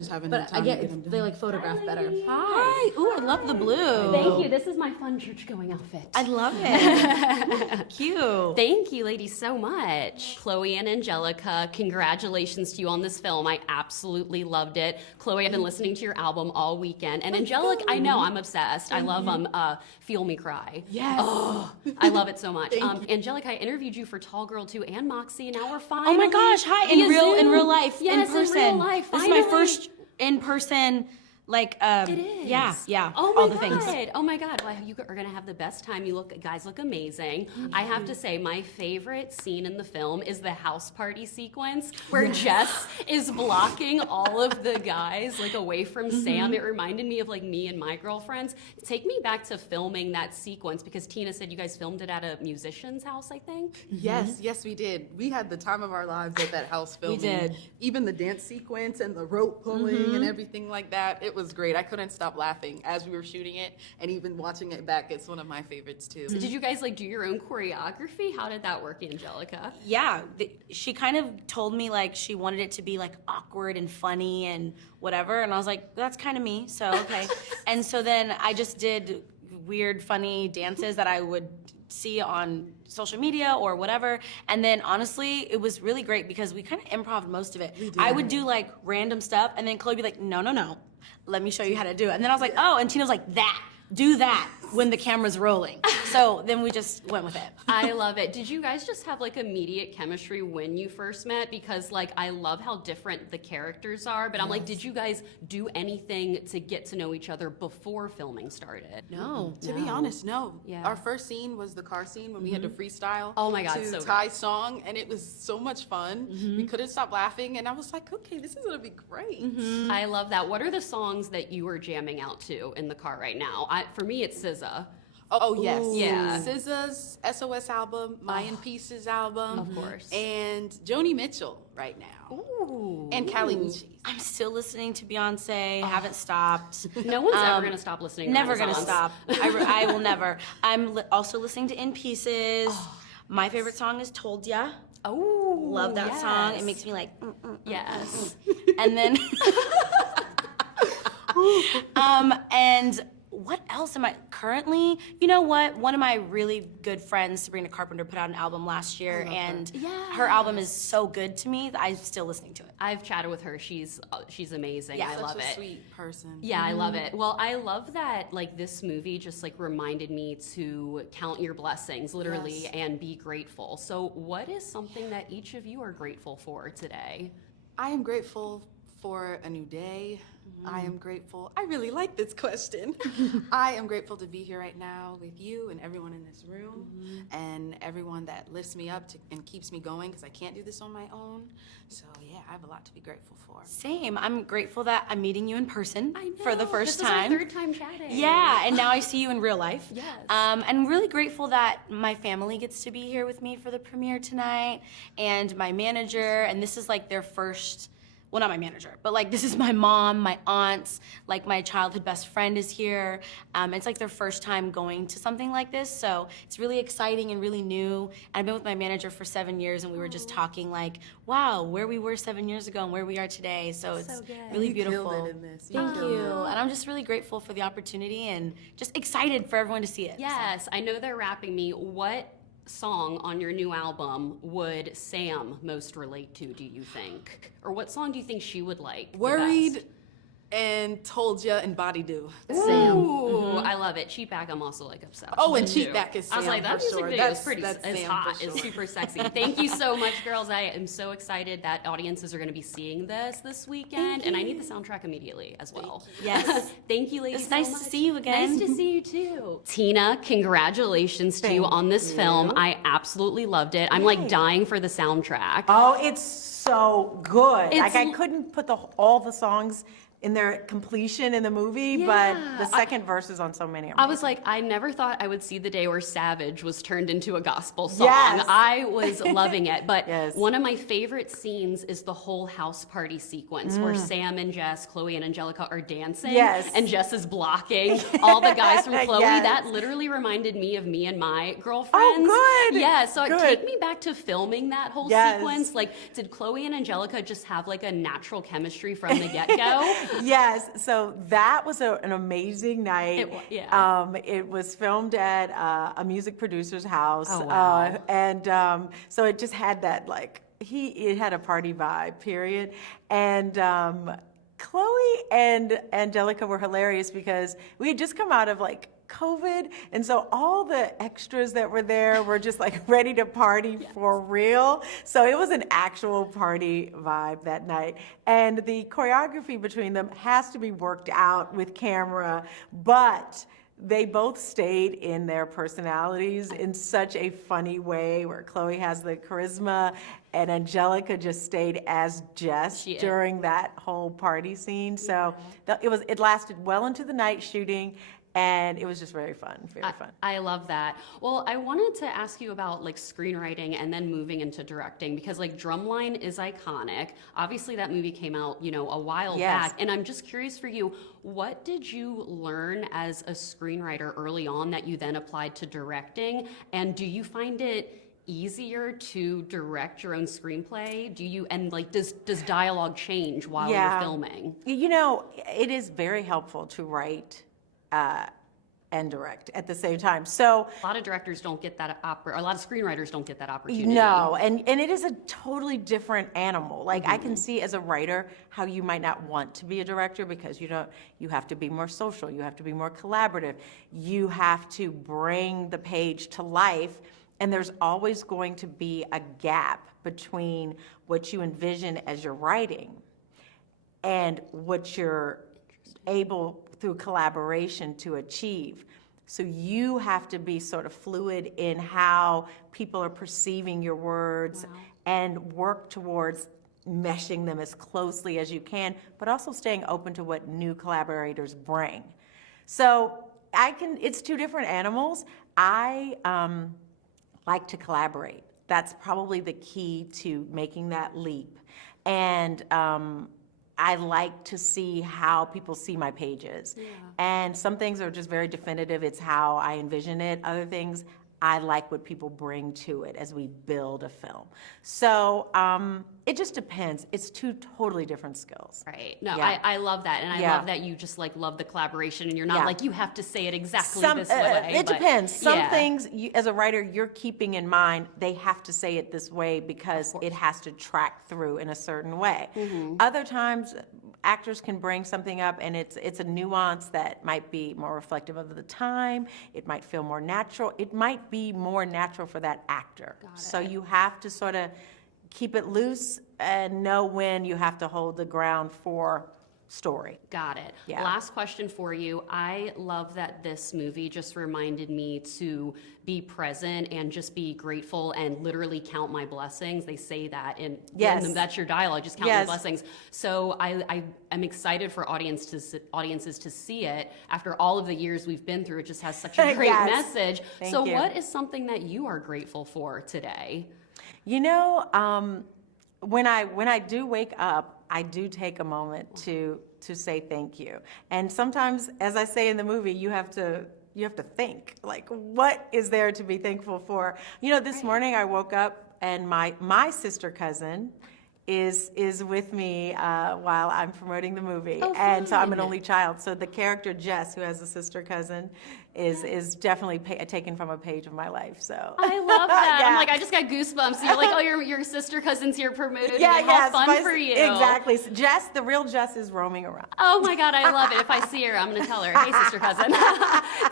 Just haven't had But time I to get get them done. they like photograph better. Hi. Ooh, I love the blue. Thank you. This is my fun church-going outfit. I love it. Cute. Thank you, ladies, so much. Chloe and Anjelika, congratulations to you on this film. I absolutely loved it. Chloe, I've been listening to your album all weekend. And Anjelika, I know, I'm obsessed. I love Feel Me Cry. Yes. Oh, I love it so much. Anjelika, I interviewed you for Tall Girl 2 and Moxie, and now we're fine. Oh my gosh, hi. In real life, yes, in person. In real life, this is my first in-person, like, It is. yeah, Oh my all the God. things. Oh my God. Well, you are gonna have the best time. Guys look amazing. I have to say, my favorite scene in the film is the house party sequence where Jess is blocking all of the guys like away from Sam. It reminded me of like me and my girlfriends. Take me back to filming that sequence because Tina said you guys filmed it at a musician's house, I think. Yes, we did. We had the time of our lives at that house filming. We did. Even the dance sequence and the rope pulling and everything like that. It was great. I couldn't stop laughing as we were shooting it, and even watching it back. It's one of my favorites too. So did you guys like do your own choreography? How did that work, Anjelika? Yeah, she kind of told me like she wanted it to be like awkward and funny and whatever, and I was like, that's kind of me, so okay. And so then I just did weird, funny dances that I would see on social media or whatever, and then honestly, it was really great because we kind of improv most of it. I would do like random stuff, and then Chloe would be like, no, let me show you how to do it. And then I was like, oh, and Tina was like, do that when the camera's rolling. So then we just went with it. I love it. Did you guys just have like immediate chemistry when you first met? Because like I love how different the characters are, but I'm like, did you guys do anything to get to know each other before filming started? No. To be honest, no. Yeah. Our first scene was the car scene when we had to freestyle Oh my God, to so good. Ty's song, and it was so much fun. We couldn't stop laughing, and I was like, okay, this is gonna be great. I love that. What are the songs that you are jamming out to in the car right now? For me, it's SZA. Oh yes, Yeah. SZA's SOS album, Mayan Pieces album, Of course. and Joni Mitchell right now, Ooh. and Callie Uchis. I'm still listening to Beyonce, haven't stopped. No one's ever going to stop listening to Never gonna Renaissance. stop. I will never. I'm also listening to In Pieces. My favorite song is Told Ya. Oh, Love that yes. song. It makes me like, Yes. and then, and what else am I currently? You know what? One of my really good friends, Sabrina Carpenter, put out an album last year, and her album is so good to me that I'm still listening to it. I've chatted with her. She's amazing. Yeah, I Such love a it. sweet person. Yeah, I love it. Well, I love that like this movie just like reminded me to count your blessings literally Yes. and be grateful. So what is something that each of you are grateful for today? I am grateful for a new day. I am grateful. I really like this question. I am grateful to be here right now with you and everyone in this room and everyone that lifts me up and keeps me going because I can't do this on my own. So yeah, I have a lot to be grateful for. Same. I'm grateful that I'm meeting you in person for the first this time. Is our third time chatting. Yeah, and now I see you in real life. Yes. And really grateful that my family gets to be here with me for the premiere tonight, and my manager, and this is like their first, well, not my manager, but like this is my mom, my aunts, like my childhood best friend is here. It's like their first time going to something like this, so it's really exciting and really new. I've been with my manager for 7 years, and we were just talking like, wow, where we were 7 years ago and where we are today. So it's good. really You beautiful. killed it in this. Thank you. And I'm just really grateful for the opportunity and just excited for everyone to see it. Yes, I know they're wrapping me. What song on your new album would Sam most relate to, do you think? Or what song do you think she would like? the Worried best? and Told Ya and Body Do. Ooh, I love it. Cheat Back, I'm also like obsessed. Oh, and with Cheat too. Back is I was Sam like, that for music sure. video is That's- pretty, that's it's Sam hot, for it's sure. super sexy. Thank you so much, girls. I am so excited that audiences are going to be seeing this weekend, and I need the soundtrack immediately as well. Yes. Thank you, ladies. It's nice so to much. see you again. Nice to see you too. Tina, congratulations to you on this film. I absolutely loved it. I'm like dying for the soundtrack. Oh, it's so good. It's like I couldn't put all the songs in their completion in the movie, but the second verse is on so many. I was like, I never thought I would see the day where Savage was turned into a gospel song. Yes. I was loving it. But Yes. one of my favorite scenes is the whole house party sequence where Sam and Jess, Chloe and Anjelika are dancing. Yes. And Jess is blocking all the guys from Chloe. Yes. That literally reminded me of me and my girlfriends. Oh, good. Yeah, so Good. take me back to filming that whole Yes. sequence. Like, did Chloe and Anjelika just have like a natural chemistry from the get-go? Yes, so that was an amazing night. It was filmed at a music producer's house. Oh, wow. And so it just had that, like, it had a party vibe, period. And Chloe and Anjelika were hilarious because we had just come out of, like, COVID, and so all the extras that were there were just like ready to party for real. So it was an actual party vibe that night. And the choreography between them has to be worked out with camera, but they both stayed in their personalities in such a funny way, where Chloe has the charisma and Anjelika just stayed as Jess during that whole party scene. So it lasted well into the night shooting. And it was just very fun, very fun. I love that. Well, I wanted to ask you about like screenwriting and then moving into directing, because like Drumline is iconic. Obviously that movie came out, you know, a while back. And I'm just curious for you, what did you learn as a screenwriter early on that you then applied to directing? And do you find it easier to direct your own screenplay? Does dialogue change while you're filming? You know, it is very helpful to write and direct at the same time. So a lot of directors don't get that a lot of screenwriters don't get that opportunity. No, and it is a totally different animal. Like I can see as a writer how you might not want to be a director, because you have to be more social, you have to be more collaborative, you have to bring the page to life, and there's always going to be a gap between what you envision as you're writing and what you're able through collaboration to achieve. So you have to be sort of fluid in how people are perceiving your words and work towards meshing them as closely as you can, but also staying open to what new collaborators bring. So it's two different animals. I like to collaborate. That's probably the key to making that leap. And I like to see how people see my pages. And some things are just very definitive. It's how I envision it. Other things, I like what people bring to it as we build a film. So it just depends. It's two totally different skills. Right. No, I love that. And I love that you just like love the collaboration, and you're not like, you have to say it exactly this way. It depends. Some things, as a writer, you're keeping in mind, they have to say it this way because it has to track through in a certain way. Other times, actors can bring something up, and it's a nuance that might be more reflective of the time. It might feel more natural. It might be more natural for that actor. So you have to sort of keep it loose and know when you have to hold the ground for story. Got it. Yeah. Last question for you. I love that this movie just reminded me to be present and just be grateful and literally count my blessings. They say that in that's your dialogue, just count your blessings. So I'm excited for audiences to see it after all of the years we've been through. It just has such a great message. Thank so you. what is something that you are grateful for today? You know, when I do wake up, I do take a moment to say thank you. And sometimes, as I say in the movie, you have to think, like, what is there to be thankful for? You know, this morning I woke up and my sister cousin is with me while I'm promoting the movie. And so I'm an only child. So the character Jess, who has a sister cousin, is definitely taken from a page of my life. So I love that. I'm like, I just got goosebumps. You're like, oh, your sister cousin's here promoted. How fun for you. Exactly. So Jess, the real Jess, is roaming around. Oh my God, I love it. If I see her, I'm going to tell her, hey, sister cousin.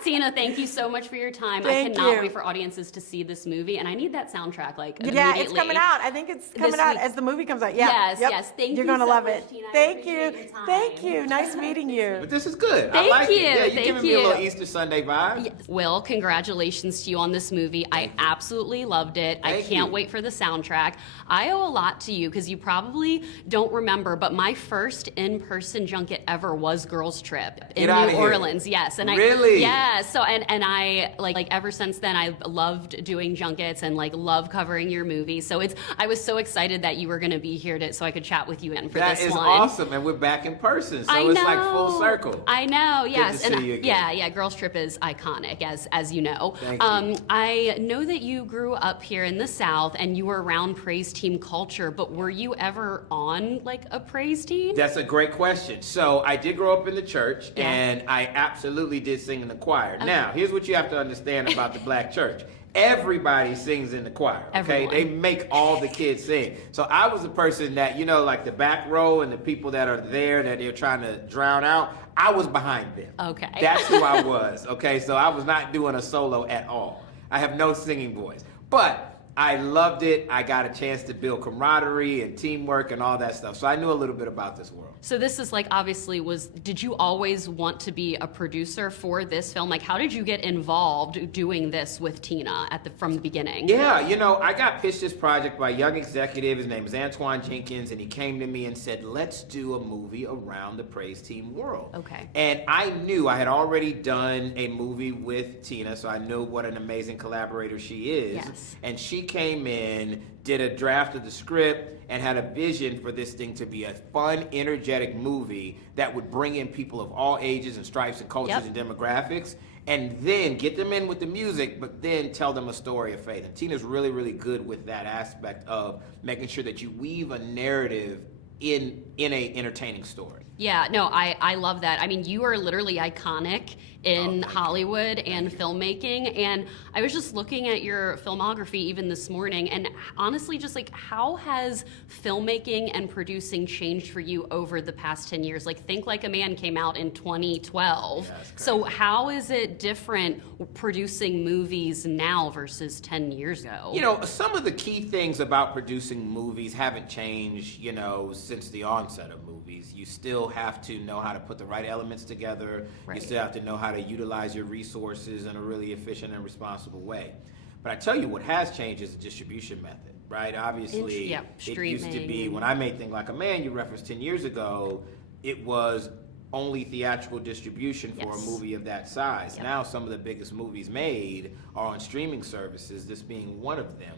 Tina, thank you so much for your time. I cannot wait for audiences to see this movie, and I need that soundtrack like immediately. Yeah, it's coming out. I think it's coming out as the movie comes comes out. Yeah. Yes, Yep. yes. Thank You're you gonna so love much, it. Tina. I Thank appreciate you. your time. Thank you. Nice meeting you. But this is good. I Thank like you. it. Yeah, you're Thank giving me a you. little Easter Sunday vibe. Yes. Will, congratulations to you on this movie. I absolutely loved it. I Thank can't you. wait for the soundtrack. I owe a lot to you because you probably don't remember, but my first in-person junket ever was Girls Trip in Get outta New here. Orleans. Yes, and Really? yeah. So and I like ever since then I loved doing junkets and like love covering your movie. So I was so excited that you were going to be here so I could chat with you in for That this is one. awesome, and we're back in person, so I it's know. like full circle. I know, yes. to and see you again. yeah, Girls Trip is iconic, as you know. Thank you. I know that you grew up here in the South and you were around praise team culture, but were you ever on like a praise team? That's a great question. So I did grow up in the church, Yeah. and I absolutely did sing in the choir. Now, here's what you have to understand about the black church. Everybody sings in the choir, okay? Everyone. They make all the kids sing. So I was the person that, you know, like the back row and the people that are there that they're trying to drown out, I was behind them. Okay. That's who I was, okay? So I was not doing a solo at all. I have no singing voice. But I loved it. I got a chance to build camaraderie and teamwork and all that stuff. So I knew a little bit about this world. So this is like obviously did you always want to be a producer for this film? Like how did you get involved doing this with Tina from the beginning? Yeah, you know, I got pitched this project by a young executive. His name is Antoine Jenkins, and he came to me and said, let's do a movie around the praise team world. Okay. And I knew I had already done a movie with Tina, so I knew what an amazing collaborator she is. Yes. And she came in, did a draft of the script, and had a vision for this thing to be a fun, energetic movie that would bring in people of all ages and stripes and cultures Yep. and demographics, and then get them in with the music, but then tell them a story of faith. And Tina's really, really good with that aspect of making sure that you weave a narrative in a entertaining story. Yeah, no, I love that. I mean, you are literally iconic in Hollywood and filmmaking. And I was just looking at your filmography even this morning, and honestly, just like how has filmmaking and producing changed for you over the past 10 years? Like Think Like a Man came out in 2012. Yeah, that's So how is it different producing movies now versus 10 years ago? You know, some of the key things about producing movies haven't changed, you know, since the onset of movies. You still have to know how to put the right elements together. Right. You still have to know how to utilize your resources in a really efficient and responsible way. But I tell you, what has changed is the distribution method, right? Obviously, Yeah, it used to be, streaming. when I made Think Like a Man, you referenced 10 years ago, it was only theatrical distribution for Yes. a movie of that size. Yep. Now some of the biggest movies made are on streaming services, this being one of them.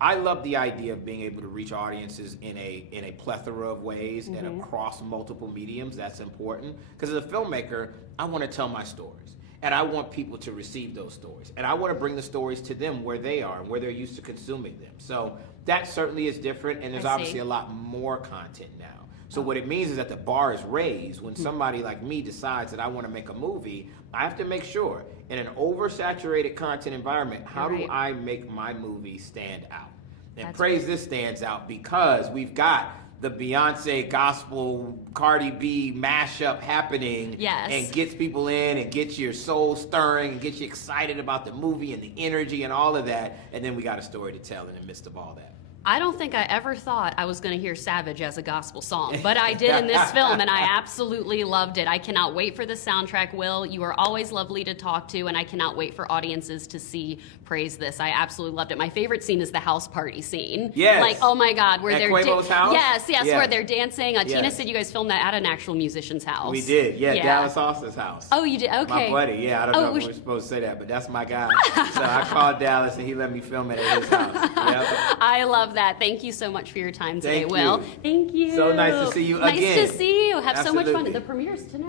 I love the idea of being able to reach audiences in a plethora of ways and across multiple mediums. That's important because as a filmmaker, I want to tell my stories and I want people to receive those stories and I want to bring the stories to them where they are and where they're used to consuming them. So that certainly is different, and there's I see. obviously a lot more content now. So what it means is that the bar is raised. When Hmm. somebody like me decides that I want to make a movie, I have to make sure in an oversaturated content environment, how do Right. I make my movie stand out? And That's Praise This stands out because we've got the Beyonce gospel Cardi B mashup happening, Yes. and gets people in and gets your soul stirring and gets you excited about the movie and the energy and all of that, and then we got a story to tell in the midst of all that. I don't think I ever thought I was going to hear Savage as a gospel song, but I did in this film, and I absolutely loved it. I cannot wait for the soundtrack, Will. You are always lovely to talk to, and I cannot wait for audiences to see Praise This. I absolutely loved it. My favorite scene is the house party scene. Yes. Like, oh my God, where At they're Quavo's house? Yes, Yeah. where they're dancing. Tina Yes. said you guys filmed that at an actual musician's house. We did, yeah, Dallas Austin's house. Oh, you did? Okay. My buddy, yeah, I don't Oh, know we if we're supposed to say that, but that's my guy. So I called Dallas and he let me film it at his house. Yep. I love that. Thank you so much for your time today, Thank Will. you. Thank you. So nice to see you Nice again. to see you. Have so much fun. Absolutely. The premiere's tonight.